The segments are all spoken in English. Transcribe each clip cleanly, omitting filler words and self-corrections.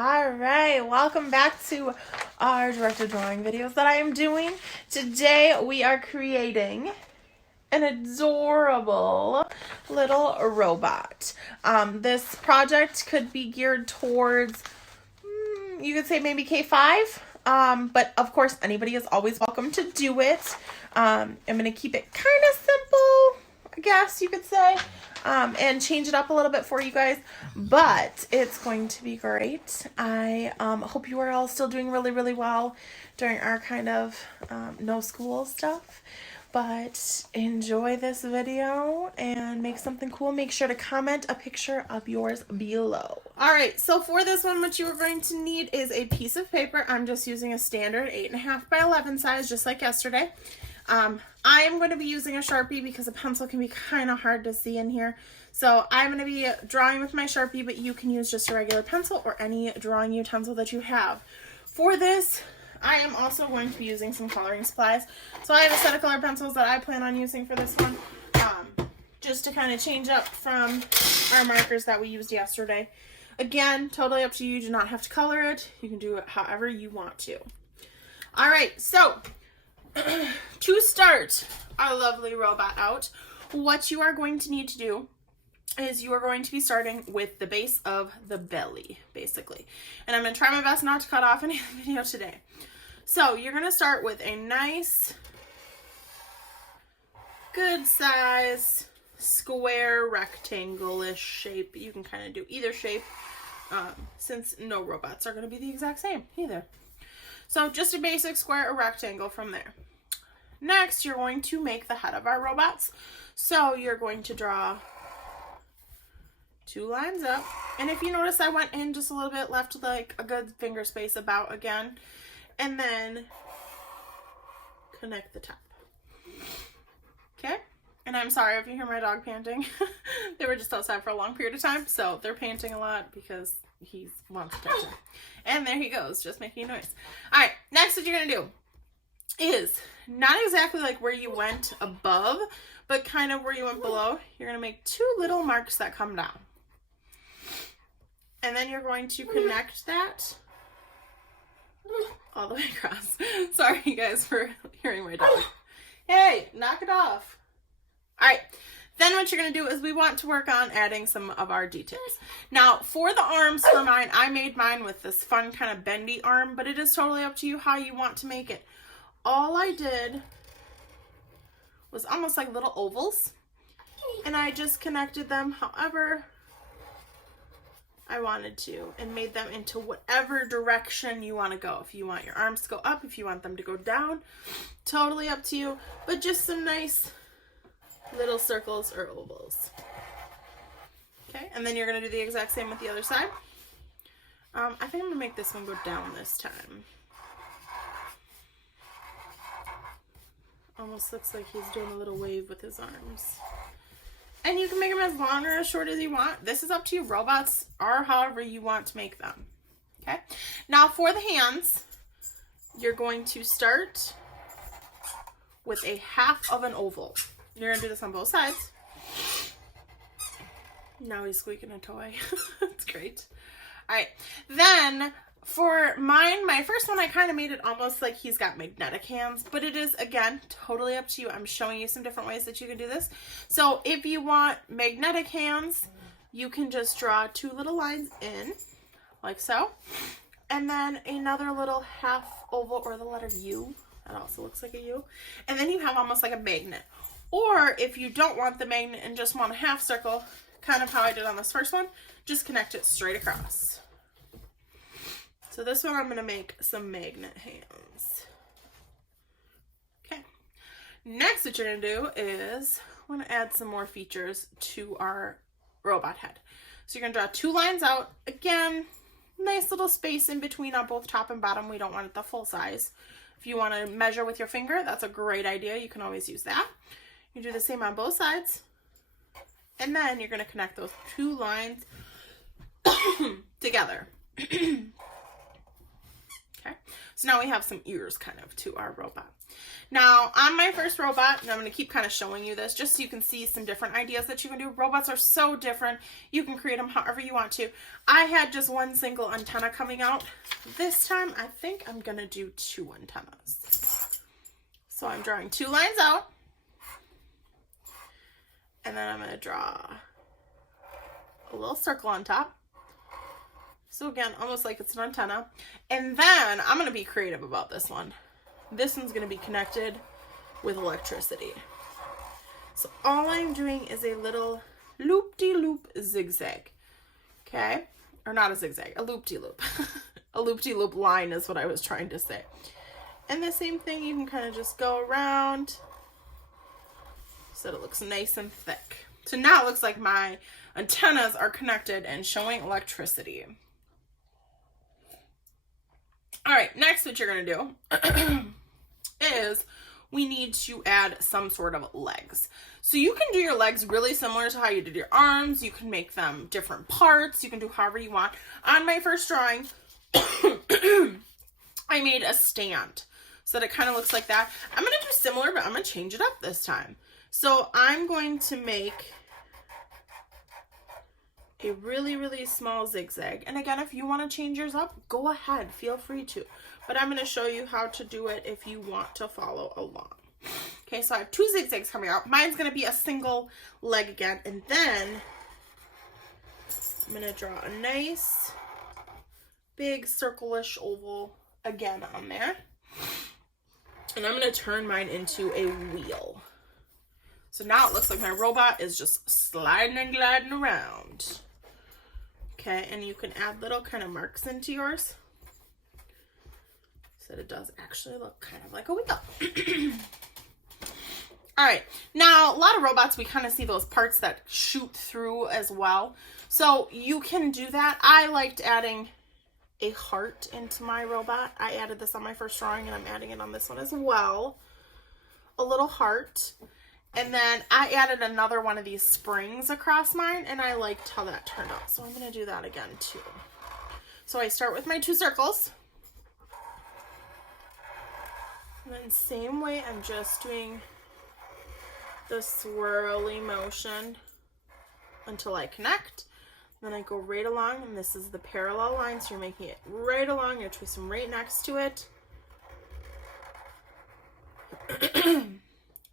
All right, welcome back to our directed drawing videos that I am doing. Today we are creating an adorable little robot. This project could be geared towards, you could say maybe K5, but of course anybody is always welcome to do it. I'm going to keep it kind of simple, I guess you could say. And change it up a little bit for you guys, but it's going to be great. I hope you are all still doing really, really well during our kind of no school stuff, but enjoy this video and make something cool. Make sure to comment a picture of yours below. All right, so for this one, what you are going to need is a piece of paper. I'm just using a standard 8.5 by 11 size, just like yesterday. I am going to be using a Sharpie because a pencil can be kind of hard to see in here. So I'm going to be drawing with my Sharpie, but you can use just a regular pencil or any drawing utensil that you have. For this, I am also going to be using some coloring supplies. So I have a set of color pencils that I plan on using for this one, just to kind of change up from our markers that we used yesterday. Again, totally up to you. You do not have to color it. You can do it however you want to. All right, so to start our lovely robot out, what you are going to need to do is you are going to be starting with the base of the belly, basically. And I'm going to try my best not to cut off any of the video today. So you're going to start with a nice, good size, square, rectangle-ish shape. You can kind of do either shape, since no robots are going to be the exact same either. So just a basic square or rectangle from there. Next, you're going to make the head of our robots. So you're going to draw 2 lines up. And if you notice, I went in just a little bit, left like a good finger space about again. And then connect the top. Okay? And I'm sorry if you hear my dog panting. They were just outside for a long period of time, so they're panting a lot because he wants attention. And there he goes, just making noise. All right, next what you're going to do is not exactly like where you went above, but kind of where you went below. You're going to make 2 little marks that come down. And then you're going to connect that all the way across. Sorry, you guys, for hearing my dog. Hey, knock it off. All right. Then what you're going to do is we want to work on adding some of our details. Now, for the arms for mine, I made mine with this fun kind of bendy arm, but it is totally up to you how you want to make it. All I did was almost like little ovals, and I just connected them however I wanted to and made them into whatever direction you want to go. If you want your arms to go up, if you want them to go down, totally up to you, but just some nice little circles or ovals. Okay, and then you're going to do the exact same with the other side. I think I'm going to make this one go down this time. Almost looks like he's doing a little wave with his arms. And you can make them as long or as short as you want. This is up to you. Robots are however you want to make them. Okay, now for the hands, you're going to start with a half of an oval. You're going to do this on both sides. Now he's squeaking a toy. That's great. All right. Then for mine, my first one, I kind of made it almost like he's got magnetic hands, but it is, again, totally up to you. I'm showing you some different ways that you can do this. So if you want magnetic hands, you can just draw 2 little lines in, like so. And then another little half oval or the letter U. That also looks like a U. And then you have almost like a magnet. Or if you don't want the magnet and just want a half circle, kind of how I did on this first one, just connect it straight across. So this one I'm going to make some magnet hands. Okay. Next what you're going to do is I want to add some more features to our robot head. So you're going to draw 2 lines out. Again, nice little space in between on both top and bottom. We don't want it the full size. If you want to measure with your finger, that's a great idea. You can always use that. You do the same on both sides. And then you're going to connect those 2 lines together. Okay. So now we have some ears kind of to our robot. Now, on my first robot, and I'm going to keep kind of showing you this just so you can see some different ideas that you can do. Robots are so different. You can create them however you want to. I had just one single antenna coming out. This time, I think I'm going to do 2 antennas. So I'm drawing 2 lines out. And then I'm going to draw a little circle on top. So again, almost like it's an antenna. And then I'm going to be creative about this one. This one's going to be connected with electricity. So all I'm doing is a little loop-de-loop zigzag. Okay? Or not a zigzag, a loop-de-loop. A loop-de-loop line is what I was trying to say. And the same thing, you can kind of just go around so that it looks nice and thick. So now it looks like my antennas are connected and showing electricity. All right, next what you're going to do is we need to add some sort of legs. So you can do your legs really similar to how you did your arms. You can make them different parts. You can do however you want. On my first drawing, I made a stand so that it kind of looks like that. I'm going to do similar, but I'm going to change it up this time. So I'm going to make a really, really small zigzag. And again, if you want to change yours up, go ahead, feel free to. But I'm going to show you how to do it if you want to follow along. Okay, so I have 2 zigzags coming out. Mine's going to be a single leg again. And then I'm going to draw a nice big circle-ish oval again on there. And I'm going to turn mine into a wheel. So now it looks like my robot is just sliding and gliding around. Okay, and you can add little kind of marks into yours so that it does actually look kind of like a wheel. All right, now a lot of robots, we kind of see those parts that shoot through as well. So you can do that. I liked adding a heart into my robot. I added this on my first drawing and I'm adding it on this one as well. A little heart. And then I added another one of these springs across mine, and I liked how that turned out. So I'm going to do that again too. So I start with my 2 circles. And then same way, I'm just doing the swirly motion until I connect. Then I go right along, and this is the parallel line, so you're making it right along. You're twisting right next to it.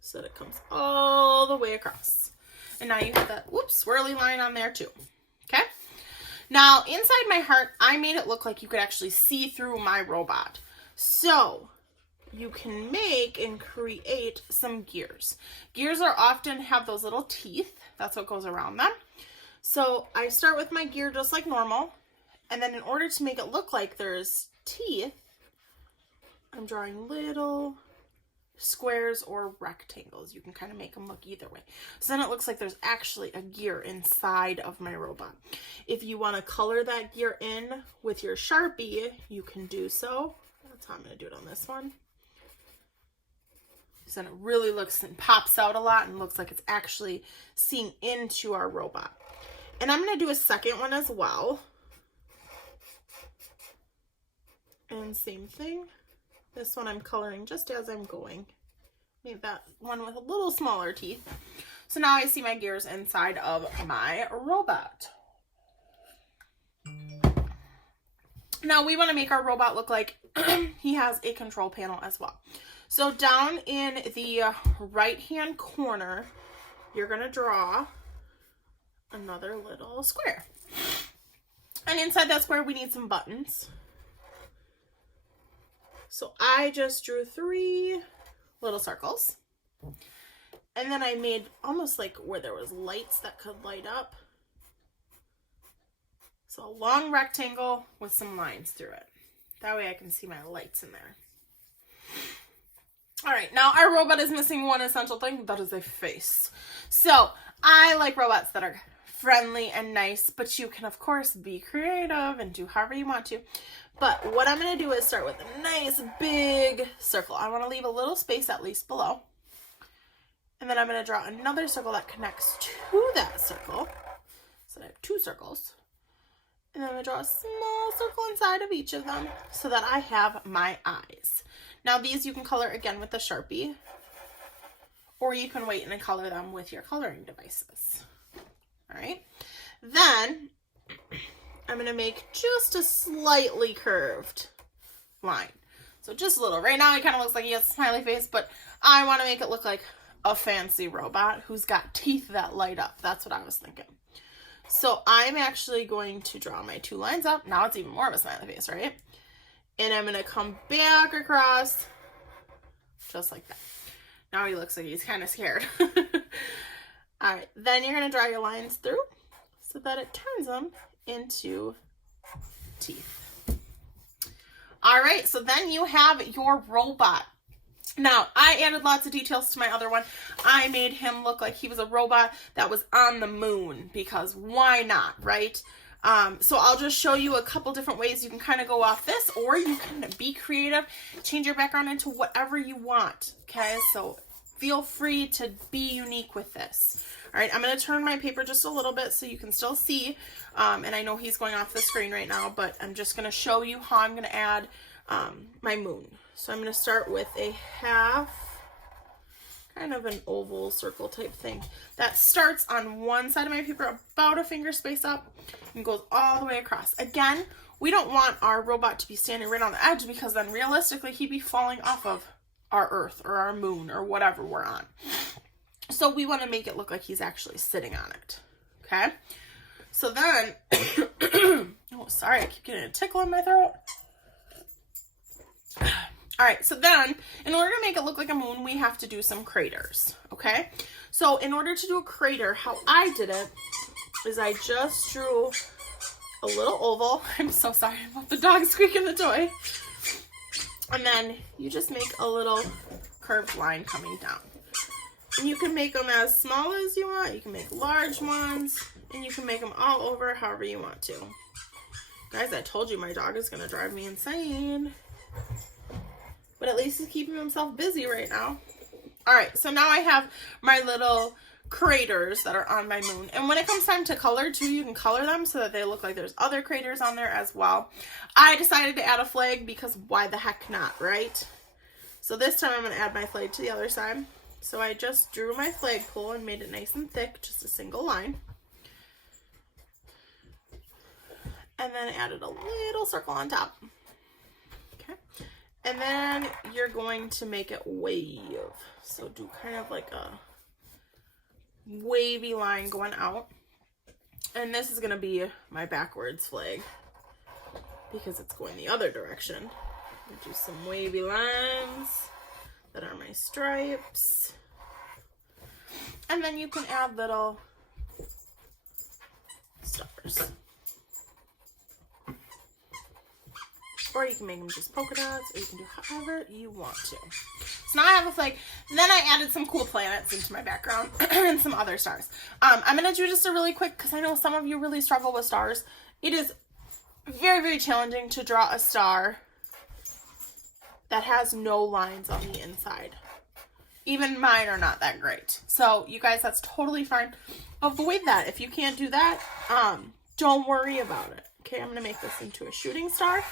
So that it comes all the way across. And now you have that, whoops, swirly line on there too. Okay? Now, inside my heart, I made it look like you could actually see through my robot. So, you can make and create some gears. Gears are often have those little teeth. That's what goes around them. So, I start with my gear just like normal. And then in order to make it look like there's teeth, I'm drawing little squares or rectangles. You can kind of make them look either way. So then it looks like there's actually a gear inside of my robot. If you want to color that gear in with your Sharpie, you can do so. That's how I'm going to do it on this one. So then it really looks and pops out a lot and looks like it's actually seeing into our robot. And I'm going to do a second one as well. And same thing. This one I'm coloring just as I'm going. Made that one with a little smaller teeth. So now I see my gears inside of my robot. Now we want to make our robot look like he has a control panel as well. So down in the right-hand corner, you're going to draw another little square. And inside that square, we need some buttons. So I just drew 3 little circles. And then I made almost like where there was lights that could light up. So a long rectangle with some lines through it. That way I can see my lights in there. All right, now our robot is missing one essential thing. That is a face. So I like robots that are friendly and nice, but you can of course be creative and do however you want to. But what I'm going to do is start with a nice big circle. I want to leave a little space at least below. And then I'm going to draw another circle that connects to that circle. So I have 2 circles. And then I'm going to draw a small circle inside of each of them so that I have my eyes. Now these you can color again with a Sharpie, or you can wait and color them with your coloring devices. All right. Then I'm going to make just a slightly curved line. So just a little. Right now it kind of looks like he has a smiley face, but I want to make it look like a fancy robot who's got teeth that light up. That's what I was thinking. So I'm actually going to draw my 2 lines up. Now it's even more of a smiley face, right? And I'm going to come back across just like that. Now he looks like he's kind of scared. All right, then you're going to draw your lines through so that it turns them into teeth. All right, so then you have your robot. Now, I added lots of details to my other one. I made him look like he was a robot that was on the moon, because why not, right? So I'll just show you a couple different ways you can kind of go off this, or you can be creative, change your background into whatever you want, okay? So feel free to be unique with this. All right, I'm going to turn my paper just a little bit so you can still see, and I know he's going off the screen right now, but I'm just going to show you how I'm going to add my moon. So I'm going to start with a half, kind of an oval circle type thing that starts on one side of my paper about a finger space up and goes all the way across. Again, we don't want our robot to be standing right on the edge, because then realistically he'd be falling off of our Earth or our moon or whatever we're on. So we want to make it look like he's actually sitting on it. Okay? So then, oh, sorry, I keep getting a tickle in my throat. All right, so then, in order to make it look like a moon, we have to do some craters, okay? So in order to do a crater, how I did it is I just drew a little oval. I'm so sorry about the dog squeaking the toy. And then you just make a little curved line coming down. And you can make them as small as you want. You can make large ones, and you can make them all over however you want to. Guys, I told you my dog is going to drive me insane. But at least he's keeping himself busy right now. All right, so now I have my little craters that are on my moon. And when it comes time to color too, you can color them so that they look like there's other craters on there as well. I decided to add a flag because why the heck not, right? So this time I'm going to add my flag to the other side. So I just drew my flagpole and made it nice and thick, just a single line. And then added a little circle on top. And then you're going to make it wave. So do kind of like a wavy line going out. And this is going to be my backwards flag because it's going the other direction. I'm going to do some wavy lines that are my stripes. And then you can add little stars. Or you can make them just polka dots, or you can do however you want to. So now I have a flag. Then I added some cool planets into my background and some other stars. I'm going to do just a really quick, because I know some of you really struggle with stars. It is very, very challenging to draw a star that has no lines on the inside. Even mine are not that great. So you guys, that's totally fine. Avoid that. If you can't do that, don't worry about it. Okay, I'm going to make this into a shooting star.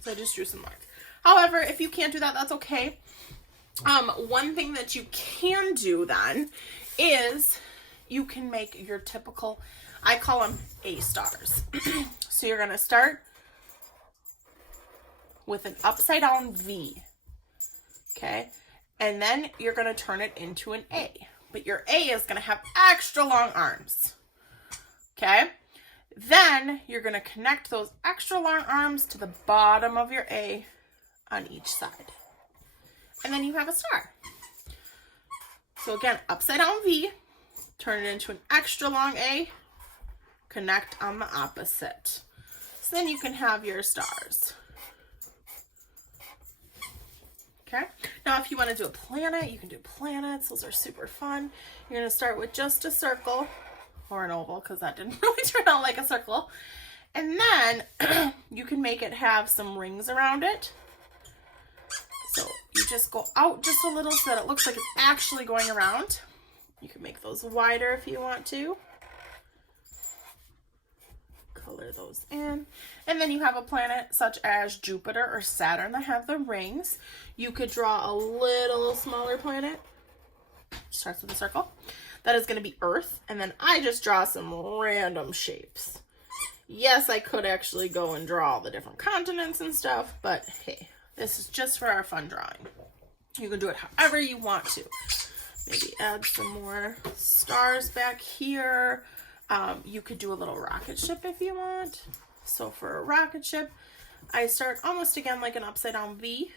So I just drew some lines. However, if you can't do that, that's okay. One thing that you can do then is you can make your typical, I call them A stars. So you're going to start with an upside down V. Okay. And then you're going to turn it into an A. But your A is going to have extra long arms. Okay. Then you're going to connect those extra long arms to the bottom of your A on each side. And then you have a star. So again, upside down V, turn it into an extra long A, connect on the opposite. So then you can have your stars. Okay. Now if you want to do a planet, you can do planets. Those are super fun. You're going to start with just a circle. Or an oval, because that didn't really turn out like a circle. And then you can make it have some rings around it. So you just go out just a little so that it looks like it's actually going around. You can make those wider if you want to. Go color those in. And then you have a planet such as Jupiter or Saturn that have the rings. You could draw a little smaller planet. Starts with a circle. That is going to be Earth. And then I just draw some random shapes. Yes, I could actually go and draw all the different continents and stuff, but hey, this is just for our fun drawing. You can do it however you want to. Maybe add some more stars back here. You could do a little rocket ship if you want. So for a rocket ship, I start almost again like an upside down V.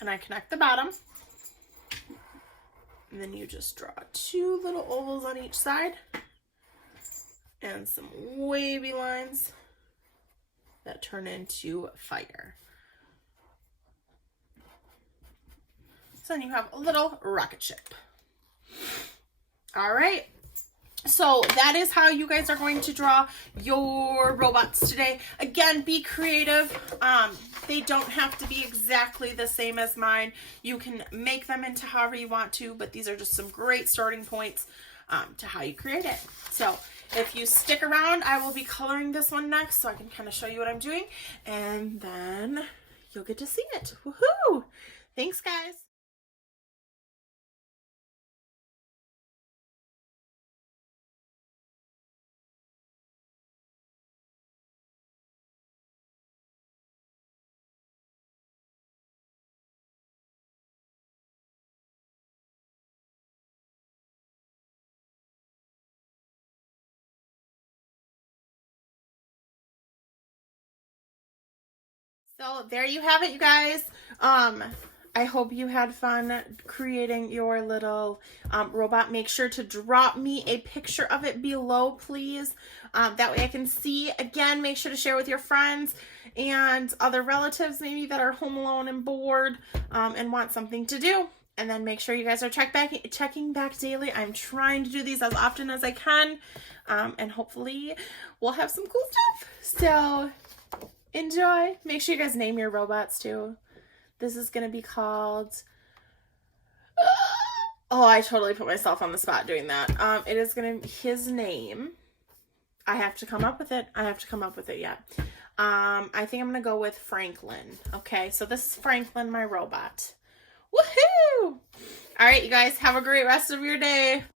And I connect the bottom. And then you just draw 2 little ovals on each side. And some wavy lines that turn into fire. So then you have a little rocket ship. All right. So that is how you guys are going to draw your robots today. Again, be creative. They don't have to be exactly the same as mine. You can make them into however you want to, but these are just some great starting points to how you create it. So if you stick around, I will be coloring this one next so I can kind of show you what I'm doing, and then you'll get to see it. Woohoo! Thanks, guys. So there you have it, you guys. I hope you had fun creating your little robot. Make sure to drop me a picture of it below, please. That way I can see. Again, make sure to share with your friends and other relatives maybe that are home alone and bored and want something to do. And then make sure you guys are checking back daily. I'm trying to do these as often as I can. And hopefully we'll have some cool stuff. So enjoy. Make sure you guys name your robots too. This is going to be called... Oh, I totally put myself on the spot doing that. It is going to be his name. I have to come up with it. I have to come up with it yet. I think I'm going to go with Franklin. Okay, so this is Franklin, my robot. Woohoo! All right, you guys, have a great rest of your day.